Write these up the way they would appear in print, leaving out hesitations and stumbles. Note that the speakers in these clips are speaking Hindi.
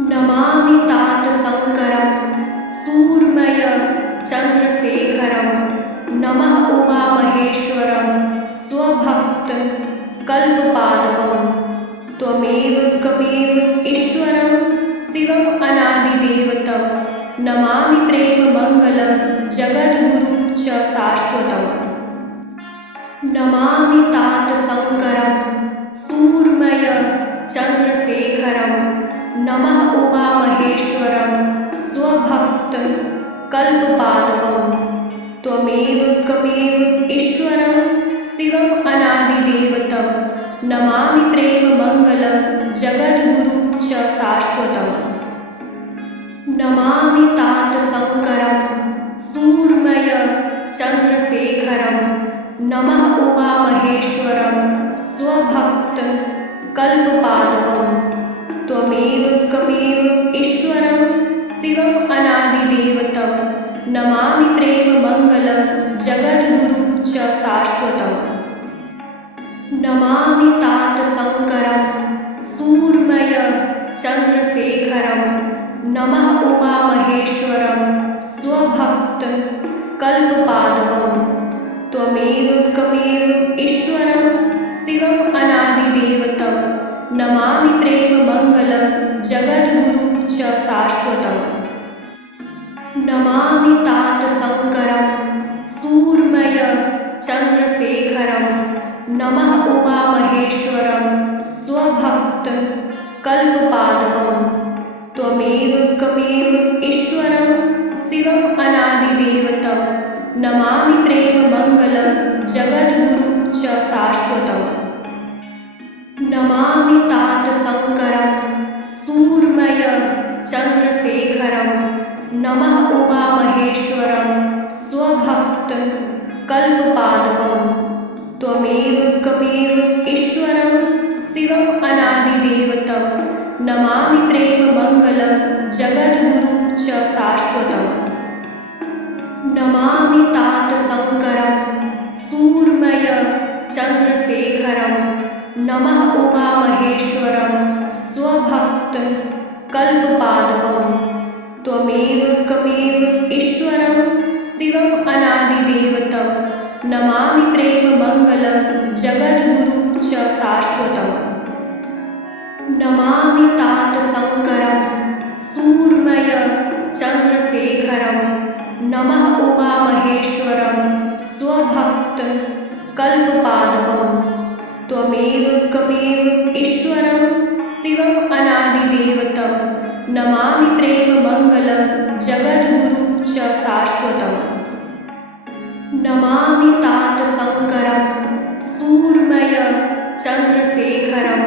नमामि तात शङ्करं सूर्मय चन्द्रशेखरं नमः उमामहेश्वरं स्वभक्तकल्पपादपं त्वमेव कमेव ईश्वरं शिवम् अनादिदेवतं नमामि प्रेममङ्गलं जगद्गुरुं च शाश्वतम्। नमामि तात शङ्करं सूर्मय चन्द्रशेखरं नमः उमामहेश्वरं स्वभक्तकल्पपादपं त्वमेव कमेव ईश्वरं शिवम् अनादिदेवतं नमामि प्रेममङ्गलं जगद्गुरुं च शाश्वतम्। नमामि तात शङ्करं सूर्मय चन्द्रशेखरं नमः उमामहेश्वरं स्वभक्तकल्पपादपं त्वमेव कमेव ईश्वरं शिवम् अनादिदेवतं नमामि प्रेममङ्गलं जगद्गुरुं च शाश्वतम्। नमामि तात शङ्करं सूर्मय चन्द्रशेखरं नमः उमामहेश्वरं स्वभक्तकल्पपादपं त्वमेव कमेव ईश्वरं शिवम् अनादिदेवतं नमामि प्रेममङ्गलं जगद्गुरुं च शाश्वतम्। नमामि तात शङ्करं सूर्मय चन्द्रशेखरं नमः उमामहेश्वरं स्वभक्तकल्पपादपं त्वमेव कमेव ईश्वरं शिवम् अनादिदेवतं नमामि प्रेममङ्गलं जगद्गुरुं च शाश्वतम्। नमामि तात शङ्करं सूर्मय चन्द्रशेखरं नमः उमामहेश्वरं स्वभक्तकल्पपादपं त्वमेव कमेव ईश्वरं शिवम् अनादिदेवतं नमामि प्रेममङ्गलं जगद्गुरुं च शाश्वतम्। नमामि तात शङ्करं सूर्मय चन्द्रशेखरं नमः उमामहेश्वरं स्वभक्तकल्पपादपं त्वमेव कमेव ईश्वरं शिवम् अनादिदेवतं नमामि प्रेममङ्गलं जगद्गुरुं च शाश्वतम्। नमामि तात शङ्करं सूर्मय चन्द्रशेखरं नमः उमामहेश्वरं स्वभक्तकल्पपादपं त्वमेव कमेव ईश्वरं शिवम् अनादिदेवतं नमामि प्रेममङ्गलं जगद्गुरुं च शाश्वतम्। नमामि तात शङ्करं सूर्मय चन्द्रशेखरं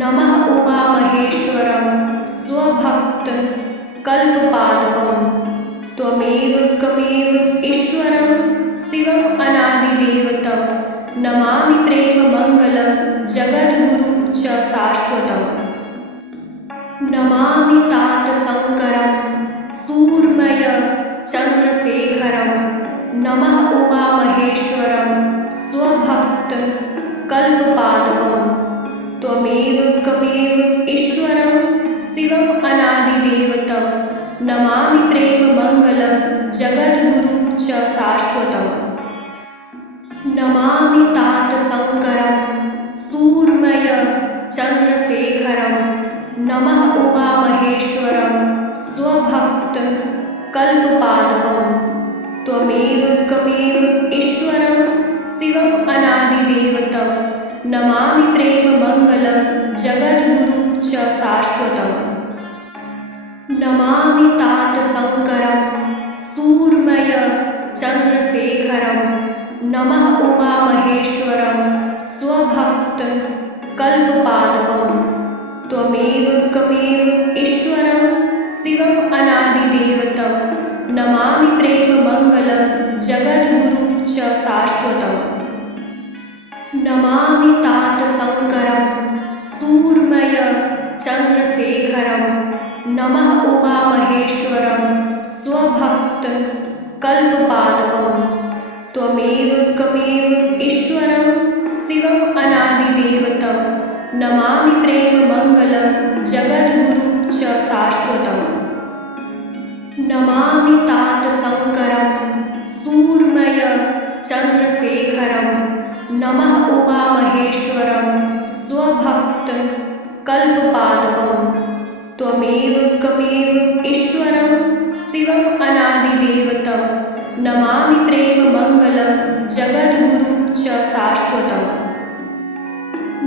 नमः उमामहेश्वरं स्वभक्तकल्पपादपं त्वमेव कमेव ईश्वरं शिवम् अनादिदेवतं नमामि प्रेममङ्गलं जगद्गुरुं च शाश्वतम्। नमामि तात शङ्करं सूर्मय चन्द्रशेखरं नमः उमामहेश्वरं स्वभक्तकल्पपादपं त्वमेव कमेव ईश्वरं शिवम् अनादिदेवतं नमामि प्रेममङ्गलं जगद्गुरुं च शाश्वतम्। नमामि तात शङ्करं सूर्मय चन्द्रशेखरं नमः उमामहेश्वरं स्वभक्तकल्पपादपं त्वमेव कमेव ईश्वरं शिवम् अनादिदेवतं नमामि प्रेममङ्गलं जगद्गुरुं च शाश्वतम्। नमामि तात शङ्करं सूर्मय चन्द्रशेखरं नमः उमामहेश्वरं स्वभक्तकल्पपादपं त्वमेव कमेव ईश्वरं शिवम् अनादिदेवतं नमामि प्रेममङ्गलं जगद्गुरुं च शाश्वतम्। नमामि तात शङ्करं सूर्मय चन्द्रशेखरं नमः उमामहेश्वरं स्वभक्तकल्पपादपं त्वमेव कमेव ईश्वरं शिवम् अनादिदेवतं नमामि प्रेममङ्गलं जगद्गुरुं च नमामि तात शङ्करं सूर्मय चन्द्रशेखरं नमः उमामहेश्वरं स्वभक्त कल्पपादपं त्वमेव कमेव ईश्वरं शिवम् अनादिदेवतं नमामि प्रेममङ्गलं जगद्गुरुं च शाश्वतम्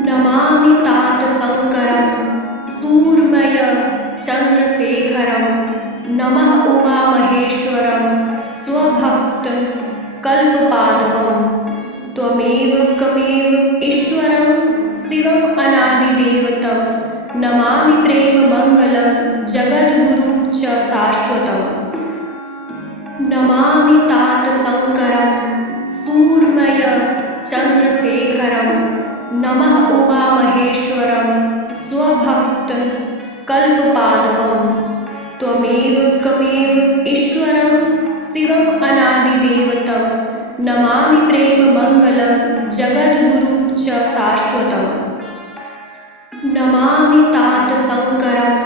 नमामि तात शङ्करं सूर्मय चन्द्रशेखरं नमः उमामहेश्वरं स्वभक्त कल्पपादपं त्वमेव कमेव ईश्वरं शिवम् अनादिदेवतं नमामि प्रेममङ्गलं जगद्गुरुं च शाश्वतम् नमामि तात शङ्करं सूर्मय चन्द्रशेखरं नमः उमामहेश्वरं स्वभक्त कल्पपादपं त्वमेव कमेव ईश्वरं शिवम् अनादिदेवतं नमामि प्रेममङ्गलं जगद्गुरुं च शाश्वतम् नमामि तात शङ्करं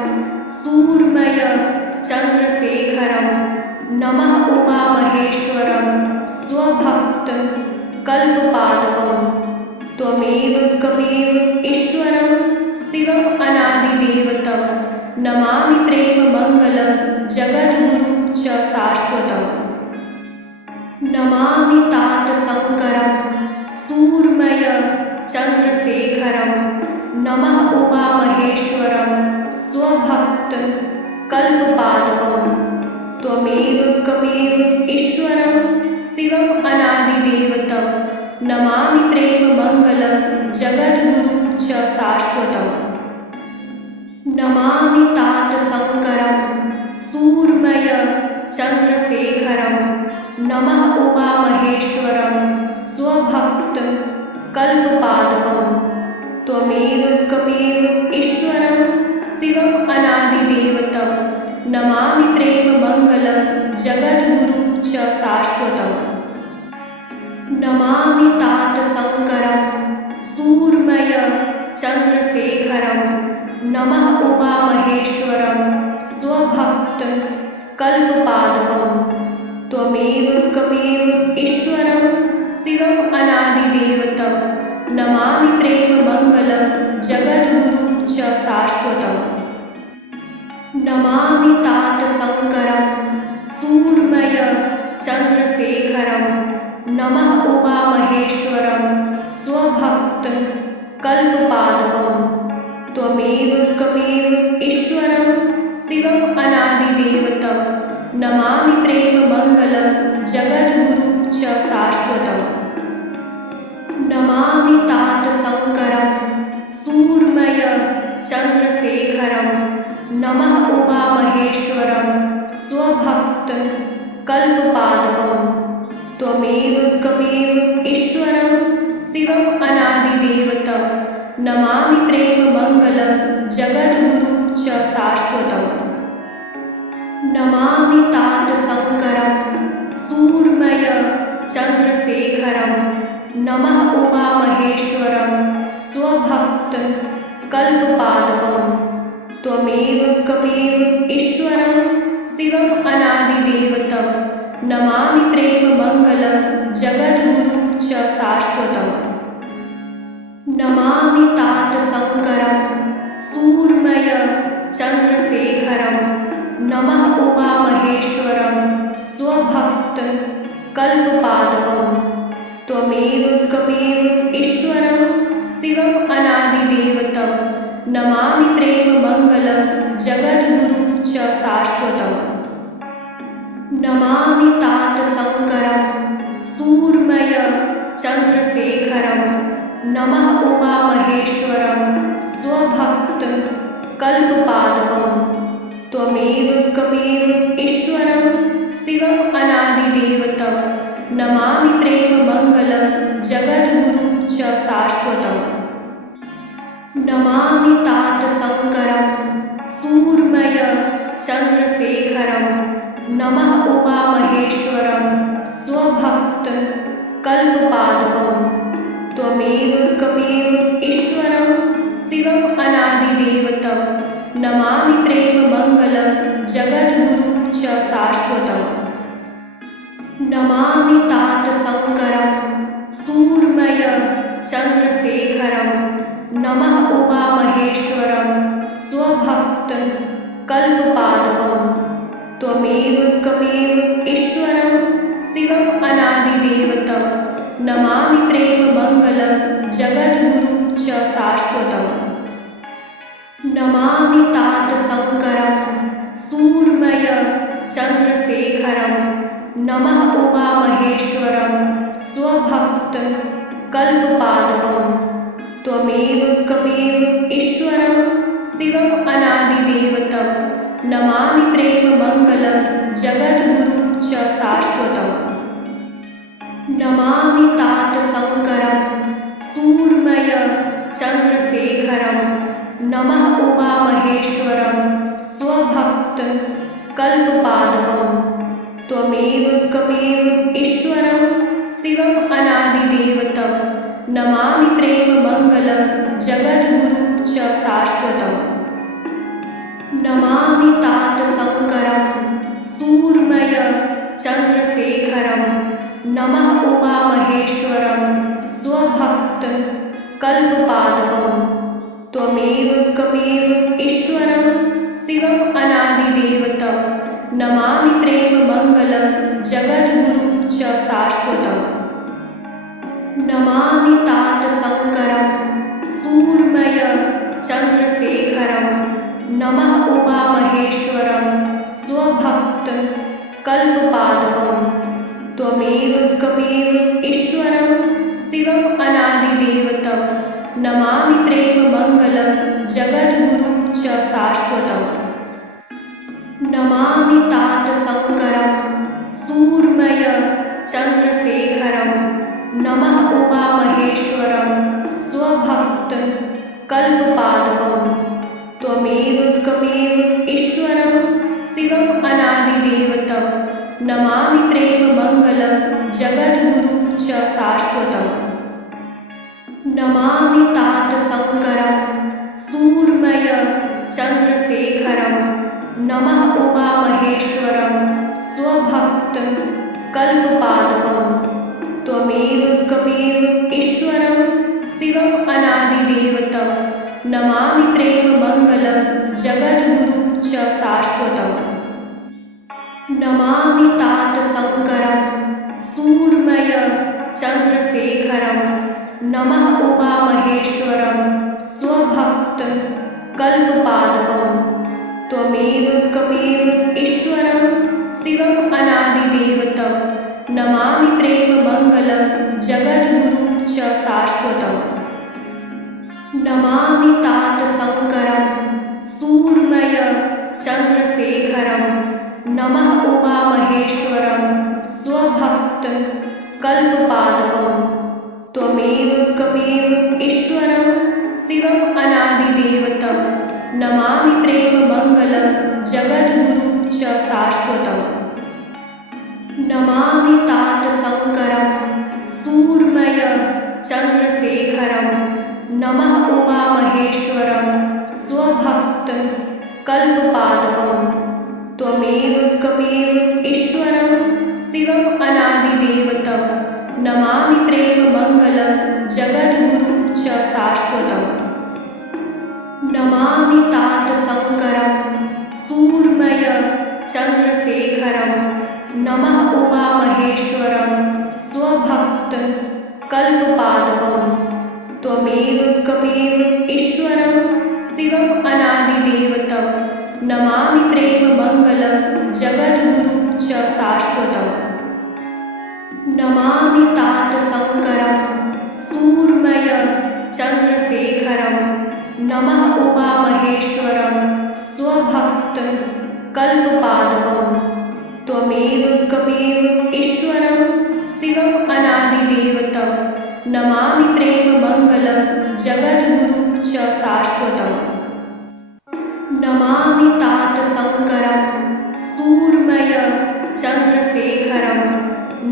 सूर्मय चन्द्रशेखरं नमः उमामहेश्वरं स्वभक्त कल्पपादपं त्वमेव कमेव ईश्वरं शिवम् अनादिदेवतं नमामि प्रेममङ्गलं जगद्गुरुं च शाश्वतम् नमामि तात शङ्करं सूर्मय चन्द्रशेखरं नमः उमामहेश्वरं स्वभक्त कल्पपादपं त्वमेव कमेव ईश्वरं शिवम् अनादिदेवतं नमामि प्रेममङ्गलं जगद्गुरुं च शाश्वतम् नमामि तात शङ्करं सूर्मय चन्द्रशेखरं नमः उमामहेश्वरं स्वभक्त कल्पपादपं त्वमेव कमेव ईश्वरं शिवम् अनादिदेवतं नमामि प्रेममङ्गलं जगद्गुरुं च शाश्वतम् नमामि तात शङ्करं सूर्मय चन्द्रशेखरं नमः उमामहेश्वरं स्वभक्त कल्पपादपं त्वमेव कमेव ईश्वरं शिवम् अनादिदेवतं नमामि प्रेममङ्गलं जगद्गुरुं च शाश्वतम् नमामि तात शङ्करं सूर्मय चन्द्रशेखरं नमः उमामहेश्वरं स्वभक्त कल्पपादपं त्वमेव कमेव ईश्वरं शिवम् अनादिदेवतं नमामि प्रेममङ्गलं जगद्गुरुं च शाश्वतम् नमामि तात शङ्करं सूर्मय चन्द्रशेखरं नमः उमामहेश्वरं स्वभक्त कल्पपादपं त्वमेव कमेव ईश्वरं शिवम् अनादिदेवतं नमामि प्रेममङ्गलं जगद्गुरुं च शाश्वतम् नमामि तात शङ्करं सूर्मय चन्द्रशेखरं नमः उमामहेश्वरं स्वभक्त कल्पपादपं त्वमेव कमेव ईश्वरं शिवम् अनादिदेवतं नमामि प्रेममङ्गलं जगद्गुरुं च शाश्वतम् नमामि तात शङ्करं सूर्मय चन्द्रशेखरं नमः उमामहेश्वरं स्वभक्त कल्पपादपं त्वमेव कमेव ईश्वरं शिवम् अनादिदेवतं नमामि प्रेममङ्गलं जगद्गुरुं च शाश्वतम् नमामि तात शङ्करं सूर्मय चन्द्रशेखरं नमः उमामहेश्वरं स्वभक्त कल्पपादपं त्वमेव कमेव ईश्वरं शिवम् अनादिदेवतं नमामि प्रेममङ्गलं जगद्गुरुं च शाश्वतम् नमामि तात शङ्करं सूर्मय चन्द्रशेखरं नमः उमामहेश्वरं स्वभक्त कल्पपादपं त्वमेव कमेव ईश्वरं शिवम् अनादिदेवतं नमामि प्रेममङ्गलं जगद्गुरुं च शाश्वतम्। नमामि तात शङ्करं सूर्मय चन्द्रशेखरं नमः उमामहेश्वरं स्वभक्तकल्पपादपं। त्वमेव कमेव ईश्वरं शिवम् अनादिदेवतं नमामि प्रेममङ्गलं जगद्गुरुं च शाश्वतम्। नमामि तात शङ्करं सूर्मय चन्द्रशेखरं नमः उमामहेश्वरं स्वभक्तकल्पपादपं। त्वमेव कमेव ईश्वरं शिवम् अनादिदेवतं नमामि प्रेममङ्गलं जगद्गुरुं च शाश्वतम्। नमामि तात शङ्करं सूर्मय चन्द्रशेखरं नमः उमामहेश्वरं स्वभक्तकल्पपादपं। त्वमेव कमेव ईश्वरं शिवम् अनादिदेवतं नमामि प्रेममङ्गलं जगद्गुरुं च शाश्वतम्। नमामि तात शङ्करं सूर्मय चन्द्रशेखरं नमः उमामहेश्वरं स्वभक्तकल्पपादपं। त्वमेव कमेव ईश्वरं शिवम् अनादिदेवतं नमामि प्रेममङ्गलं जगद्गुरुं च शाश्वतम्। नमामि तात शङ्करं सूर्मय चन्द्रशेखरं नमः उमामहेश्वरं स्वभक्तकल्पपादपं। त्वमेव कमेव ईश्वरं शिवम् अनादिदेवतं नमामि प्रेममङ्गलं जगद्गुरुं च शाश्वतम्। नमामि तात शङ्करं सूर्मय चन्द्रशेखरं नमः उमामहेश्वरं स्वभक्तकल्पपादपं। त्वमेव कमेव ईश्वरं शिवम् अनादिदेवतं नमामि प्रेममङ्गलं जगद्गुरुं च शाश्वतम्। नमामि तात शङ्करं सूर्मय चन्द्रशेखरं नमः उमामहेश्वरं स्वभक्तकल्पपादपं। त्वमेव कमेव ईश्वरं शिवम् अनादिदेवतं नमामि प्रेममङ्गलं जगद्गुरुं च शाश्वतम्। नमामि तात शङ्करं सूर्मय चन्द्रशेखरं नमः उमामहेश्वरं स्वभक्तकल्पपादपं। त्वमेव कमेव ईश्वरं शिवम् अनादिदेवतं नमामि प्रेममङ्गलं जगद्गुरुं च शाश्वतम्। नमामि तात शङ्करं सूर्मय चन्द्रशेखरं नमः उमामहेश्वरं स्वभक्तकल्पपादपं। त्वमेव कमेव ईश्वरं शिवम् अनादिदेवतं नमामि प्रेममङ्गलं जगद्गुरुं च शाश्वतम्। नमामि तात शङ्करं सूर्मय चन्द्रशेखरं नमः उमामहेश्वरं स्वभक्तकल्पपादपं। त्वमेव कमेव ईश्वरं शिवम् अनादिदेवतं नमामि प्रेममङ्गलं जगद्गुरुं च शाश्वतम्। नमामि तात शङ्करं सूर्मय चन्द्रशेखरं नमः उमामहेश्वरं स्वभक्तकल्पपादपं। त्वमेव कमेव ईश्वरं शिवम् अनादिदेवतं नमामि प्रेममङ्गलं जगद्गुरुं च शाश्वतम्। नमामि तात शङ्करं सूर्मय चन्द्रशेखरं नमः उमामहेश्वरं स्वभक्तकल्पपादपं। त्वमेव कमेव ईश्वरं शिवम् अनादिदेवतं नमामि प्रेममङ्गलं जगद्गुरुं च शाश्वतम्। नमामि तात शङ्करं सूर्मय चन्द्रशेखरं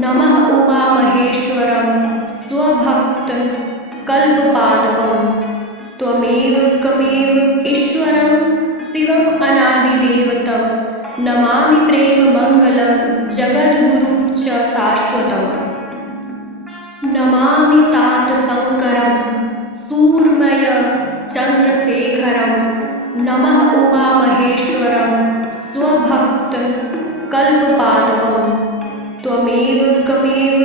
नमः उमामहेश्वरं स्वभक्तकल्पपादपं। त्वमेव कमेव ईश्वरं शिवम् अनादिदेवतं नमामि प्रेममङ्गलं नमामि तात शङ्करं सूर्मय चन्द्रशेखरं नमः उमामहेश्वरं स्वभक्त कल्पपादपं त्वमेव कमेव